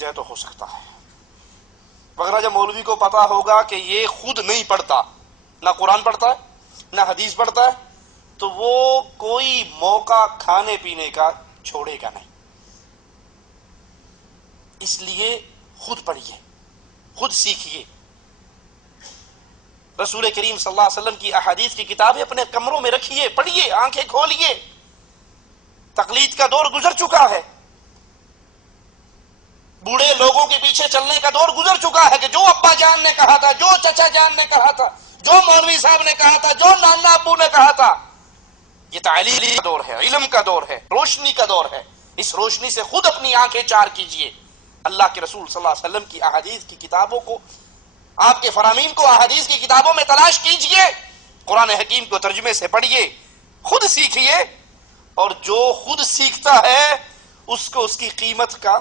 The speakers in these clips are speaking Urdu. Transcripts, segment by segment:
جائے تو ہو سکتا ہے، مگر جب مولوی کو پتا ہوگا کہ یہ خود نہیں پڑھتا، نہ قرآن پڑھتا ہے نہ حدیث پڑھتا ہے، تو وہ کوئی موقع کھانے پینے کا چھوڑے گا نہیں. اس لیے خود پڑھیے، خود سیکھیے. رسول کریم صلی اللہ علیہ وسلم کی احادیث کی کتابیں اپنے کمروں میں رکھیے، پڑھیے، آنکھیں کھولیے. تقلید کا دور گزر چکا ہے، بوڑھے لوگوں کے پیچھے چلنے کا دور گزر چکا ہے کہ جو ابا جان نے کہا تھا، جو چچا جان نے کہا تھا، جو مولوی صاحب نے کہا تھا، جو نانا ابو نے کہا تھا. یہ تعلیمی کا دور ہے، علم کا دور ہے، روشنی کا دور ہے. اس روشنی سے خود اپنی آنکھیں چار کیجئے. اللہ کے رسول صلی اللہ علیہ وسلم کی احادیث کی کتابوں کو، آپ کے فرامین کو احادیث کی کتابوں میں تلاش کیجئے، قرآن حکیم کو ترجمے سے پڑھیے، خود سیکھیے. اور جو خود سیکھتا ہے اس کو اس کی قیمت کا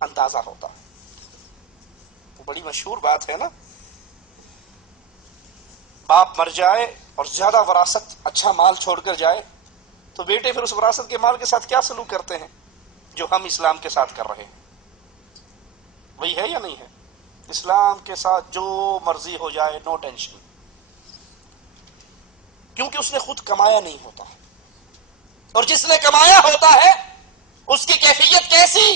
اندازہ ہوتا. وہ بڑی مشہور بات ہے نا، باپ مر جائے اور زیادہ وراثت، اچھا مال چھوڑ کر جائے تو بیٹے پھر اس وراثت کے مال کے ساتھ کیا سلوک کرتے ہیں جو ہم اسلام کے ساتھ کر رہے ہیں. وہی ہے یا نہیں ہے؟ اسلام کے ساتھ جو مرضی ہو جائے، نو ٹینشن، کیونکہ اس نے خود کمایا نہیں ہوتا. اور جس نے کمایا ہوتا ہے اس کی کیفیت کیسی؟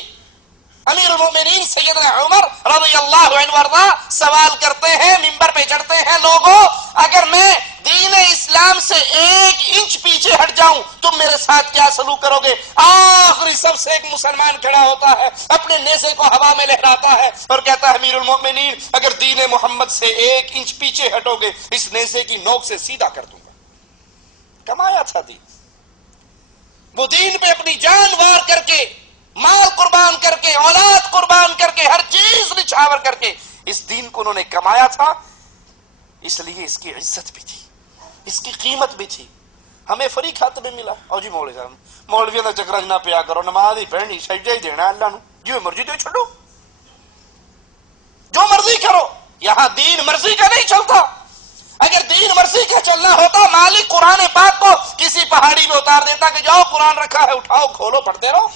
امیر المومنین سیدنا عمر رضی اللہ عنہ وارضا سوال کرتے ہیں، منبر پہ چڑھتے ہیں، لوگوں اگر میں دین اسلام سے 1 انچ پیچھے ہٹ جاؤں تم میرے ساتھ کیا سلوک کرو گے؟ آخری سب سے ایک مسلمان کھڑا ہوتا ہے، اپنے نیزے کو ہوا میں لہراتا ہے اور کہتا ہے، امیر المومنین اگر دین محمد سے 1 انچ پیچھے ہٹو گے اس نیزے کی نوک سے سیدھا کر دوں گا. کمایا تھا دین، وہ دین پہ اپنی جان وار کر کے، مال قربان کر کے، اولاد قربان کر کے، ہر چیز نچھاور کر کے اس دین کو انہوں نے کمایا تھا. اس لیے اس کی عزت بھی تھی، اس کی قیمت بھی تھی. ہمیں فری خط میں ملا، اور جی مولوی صاحب مولویوں کا چکر نہ پیا کرو، نماز ہی پڑھنی، سجدہ ہی دینا اللہ نو، جو مرضی دو چھوڑو، جو مرضی کرو. یہاں دین مرضی کا نہیں چلتا. اگر دین مرضی کا چلنا ہوتا مالک قرآن پاک کو کسی پہاڑی میں اتار دیتا کہ جاؤ قرآن رکھا ہے اٹھاؤ کھولو پڑھتے رہو.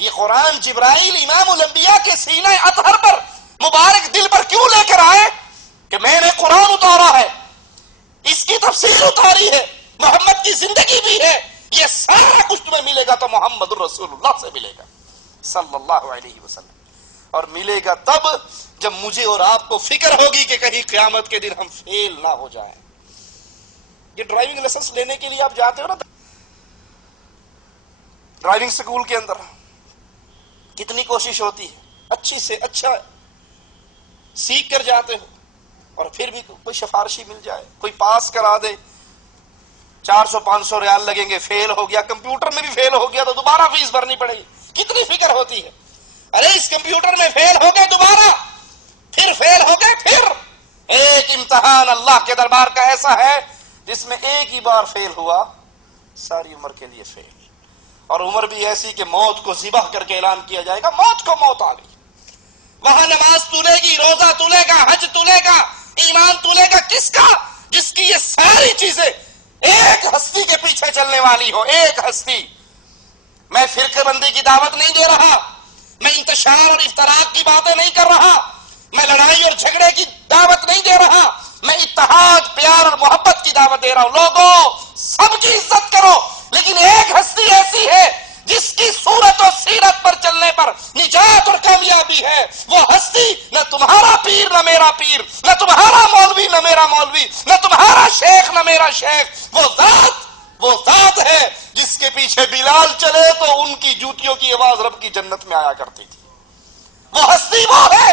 یہ قرآن جبرائیل امام الانبیاء کے سینہ اطہر پر، مبارک دل پر کیوں لے کر آئے؟ کہ میں نے قرآن اتارا ہے، اس کی تفسیر اتاری ہے، محمد کی زندگی بھی ہے. یہ سارا کچھ تمہیں ملے گا تو محمد الرسول اللہ سے ملے گا صلی اللہ علیہ وسلم. اور ملے گا تب جب مجھے اور آپ کو فکر ہوگی کہ کہیں قیامت کے دن ہم فیل نہ ہو جائیں. یہ ڈرائیونگ لائسنس لینے کے لیے آپ جاتے ہو نا ڈرائیونگ سکول کے اندر، کتنی کوشش ہوتی ہے اچھی سے اچھا سیکھ کر جاتے ہو، اور پھر بھی کوئی سفارشی مل جائے، کوئی پاس کرا دے، 400-500 ریال لگیں گے، فیل ہو گیا، کمپیوٹر میں بھی فیل ہو گیا تو دوبارہ فیس بھرنی پڑے گی. کتنی فکر ہوتی ہے. ارے اس کمپیوٹر میں فیل ہو گئے دوبارہ، پھر فیل ہو گئے، پھر ایک امتحان اللہ کے دربار کا ایسا ہے جس میں ایک ہی بار فیل ہوا ساری عمر کے لیے فیل. اور عمر بھی ایسی کہ موت کو ذبح کر کے اعلان کیا جائے گا، موت کو موت آ گئی. وہاں نماز تلے گی، روزہ تلے گا، حج تلے گا، ایمان تلے گا. کس کا؟ جس کی یہ ساری چیزیں ایک ہستی کے پیچھے چلنے والی ہو. ایک ہستی. میں فرقے بندی کی دعوت نہیں دے رہا، میں انتشار اور افتراق کی باتیں نہیں کر رہا، میں لڑائی اور جھگڑے کی دعوت نہیں دے رہا، میں اتحاد، پیار اور محبت کی دعوت دے رہا ہوں. لوگوں سب کی عزت کرو، لیکن ایک ہستی ایسی ہے جس کی صورت و سیرت پر چلنے پر نجات اور کامیابی ہے. وہ ہستی نہ تمہارا پیر نہ میرا پیر، نہ تمہارا مولوی نہ میرا مولوی، نہ تمہارا شیخ نہ میرا شیخ. وہ ذات ہے جس کے پیچھے بلال چلے تو ان کی جوتیوں کی آواز رب کی جنت میں آیا کرتی تھی. وہ ہستی وہ ہے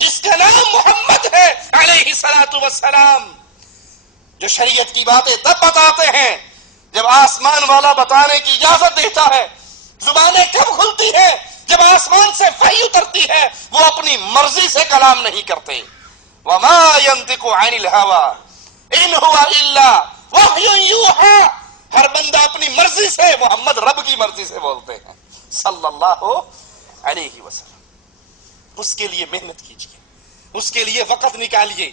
جس کا نام محمد ہے علیہ الصلوۃ والسلام، جو شریعت کی باتیں تب بتاتے ہیں جب آسمان والا بتانے کی اجازت دیتا ہے. زبانیں کب کھلتی ہیں؟ جب آسمان سے وحی اترتی ہے. وہ اپنی مرضی سے کلام نہیں کرتے. وما ينطق عن الهوى ان هو الا وحی یوحی. ہر بندہ اپنی مرضی سے، محمد رب کی مرضی سے بولتے ہیں صلی اللہ علیہ وسلم. اس کے لیے محنت کیجیے، اس کے لیے وقت نکالیے.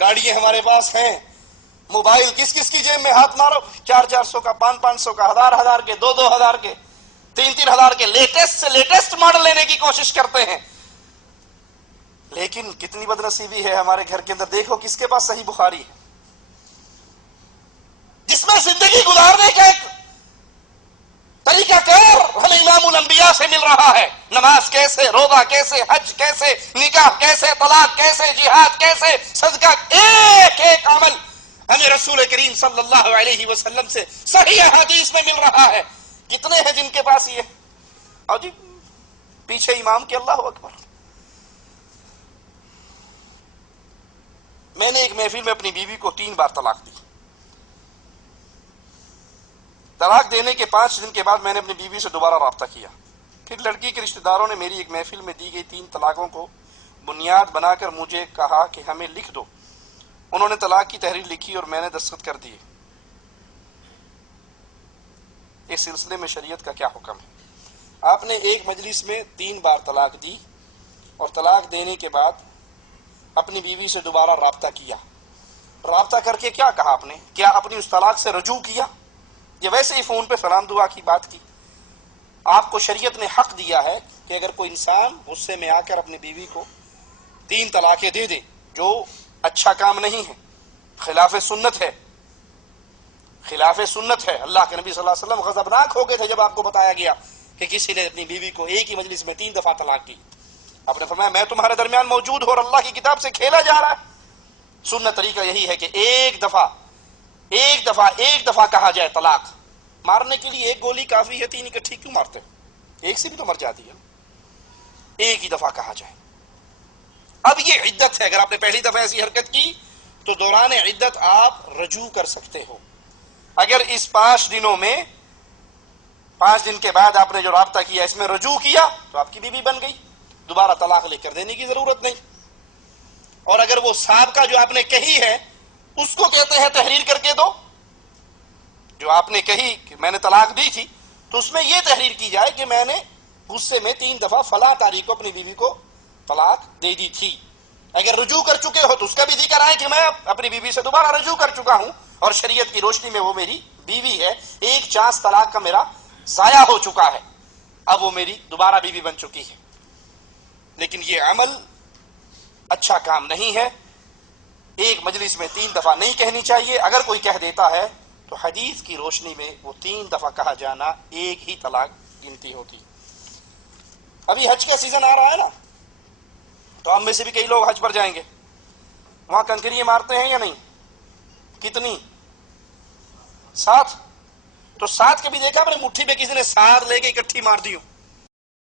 گاڑیاں ہمارے پاس ہیں، موبائل کس کس کی جیب میں ہاتھ مارو، 400 کا، 500 کا، 1000 کے، 2000 کے، 3000 کے لیٹسٹ سے لیٹسٹ ماڈل لینے کی کوشش کرتے ہیں. لیکن کتنی بدنصیبی ہے ہمارے گھر کے اندر، دیکھو کس کے پاس صحیح بخاری ہے جس میں زندگی گزارنے کا ایک طریقہ کار ہمیں امام الانبیاء سے مل رہا ہے. نماز کیسے، روزہ کیسے، حج کیسے، نکاح کیسے، طلاق کیسے، جہاد کیسے، صدقہ، ایک ایک عمل ہمیں رسول کریم صلی اللہ علیہ وسلم سے صحیح حدیث میں مل رہا ہے. کتنے ہیں جن کے پاس یہ؟ اور جی پیچھے امام کے اللہ اکبر. میں نے ایک محفل میں اپنی بیوی کو 3 بار طلاق دی. طلاق دینے کے 5 دن کے بعد میں نے اپنی بیوی سے دوبارہ رابطہ کیا. پھر لڑکی کے رشتہ داروں نے میری ایک محفل میں دی گئی 3 طلاقوں کو بنیاد بنا کر مجھے کہا کہ ہمیں لکھ دو. انہوں نے طلاق کی تحریر لکھی اور میں نے دستخط کر دیے. اس سلسلے میں شریعت کا کیا حکم ہے؟ آپ نے ایک مجلس میں 3 بار طلاق دی اور طلاق دینے کے بعد اپنی بیوی سے دوبارہ رابطہ کیا. رابطہ کر کے کیا کہا آپ نے؟ کیا اپنی اس طلاق سے رجوع کیا یا ویسے ہی فون پہ سلام دعا کی بات کی؟ آپ کو شریعت نے حق دیا ہے کہ اگر کوئی انسان غصے میں آ کر اپنی بیوی کو 3 طلاقیں دے دے، جو اچھا کام نہیں ہے، خلاف سنت ہے، خلاف سنت ہے. اللہ کے نبی صلی اللہ علیہ وسلم غضبناک ہو گئے تھے جب آپ کو بتایا گیا کہ کسی نے اپنی بیوی کو ایک ہی مجلس میں 3 دفعہ طلاق دی. آپ نے فرمایا میں تمہارے درمیان موجود ہوں اور اللہ کی کتاب سے کھیلا جا رہا ہے. سنت طریقہ یہی ہے کہ ایک دفعہ کہا جائے طلاق. مارنے کے لیے 1 گولی کافی ہے، 3 اکٹھی کیوں مارتے ہو؟ ایک سے بھی تو مر جاتی ہے. ایک ہی دفعہ کہا جائے. اب یہ عدت ہے. اگر آپ نے پہلی دفعہ ایسی حرکت کی تو دوران عدت آپ رجوع کر سکتے ہو. اگر اس 5 دنوں میں 5 دن کے بعد آپ نے جو رابطہ کیا اس میں رجوع کیا تو آپ کی بیوی بن گئی، دوبارہ طلاق لے کر دینے کی ضرورت نہیں. اور اگر وہ سابقہ جو آپ نے کہی ہے اس کو کہتے ہیں تحریر کر کے دو، جو آپ نے کہی کہ میں نے طلاق دی تھی تو اس میں یہ تحریر کی جائے کہ میں نے غصے میں 3 دفعہ فلاں تاریخ کو اپنی بیوی کو طلاق دے دی تھی. اگر رجوع کر چکے ہو تو اس کا بھی ذکر آئے کہ میں اپنی بیوی سے دوبارہ رجوع کر چکا ہوں اور شریعت کی روشنی میں وہ میری بیوی ہے. ایک چانس طلاق کا میرا ضائع ہو چکا ہے، اب وہ میری دوبارہ بیوی بن چکی ہے. لیکن یہ عمل اچھا کام نہیں ہے. ایک مجلس میں 3 دفعہ نہیں کہنی چاہیے. اگر کوئی کہہ دیتا ہے تو حدیث کی روشنی میں وہ 3 دفعہ کہا جانا ایک ہی طلاق گنتی ہوتی. ابھی حج کا سیزن آ رہا ہے نا، تو ہم میں سے بھی کئی لوگ حج پر جائیں گے. وہاں کنکریاں مارتے ہیں یا نہیں؟ کتنی؟ 7. تو 7 کبھی دیکھا اپنے مٹھی پہ کسی نے 7 لے کے اکٹھی مار دی ہو؟